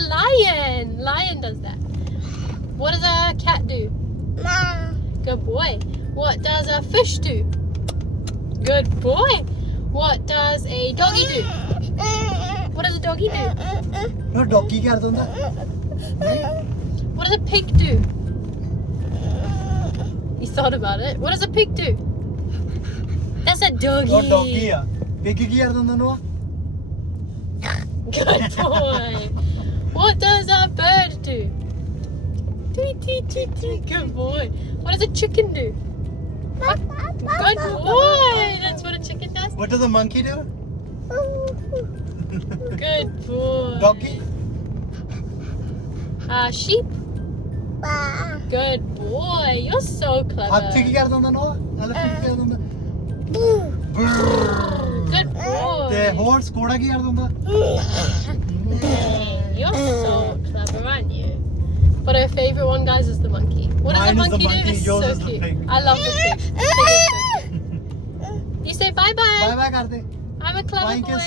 a lion. Lion does that. What does a cat do? Good boy. What does a fish do? Good boy. What does a doggy do? What does a doggy do? No, doggy क्या करता ਹੁੰਦਾ? What does a pig do? You thought about it. What does a pig do? That's a doggy. ਉਹ doggy ਆ pig ਕੀ ਕਰਦਾ ਹੁੰਦਾ ਨੂੰ? Good boy. What does a bird do? Tweet, tweet, tweet, tweet. Good boy. What does a chicken do? Good boy. That's what a chicken does. What does a monkey do? Good boy. Doggy? Sheep. Good boy. You're so clever. ਹਾਥੀ ਕੀ ਕਰਦਾ ਹੁੰਦਾ ਨੂੰ? Elephant ਕੀ ਕਰਦਾ ਹੁੰਦਾ? Good boy. ਤੇ horse ਘੋੜਾ ਕੀ ਕਰਦਾ ਹੁੰਦਾ? You're so clever, aren't you? But our favorite one, guys, is the monkey. What does Mine the is the monkey do? monkey, It's yours so is the cute. pig. I love the pig. The pig is so cute. You say bye bye. Bye bye ਕਰਦੇ. I'm a clever Flying boy. kiss.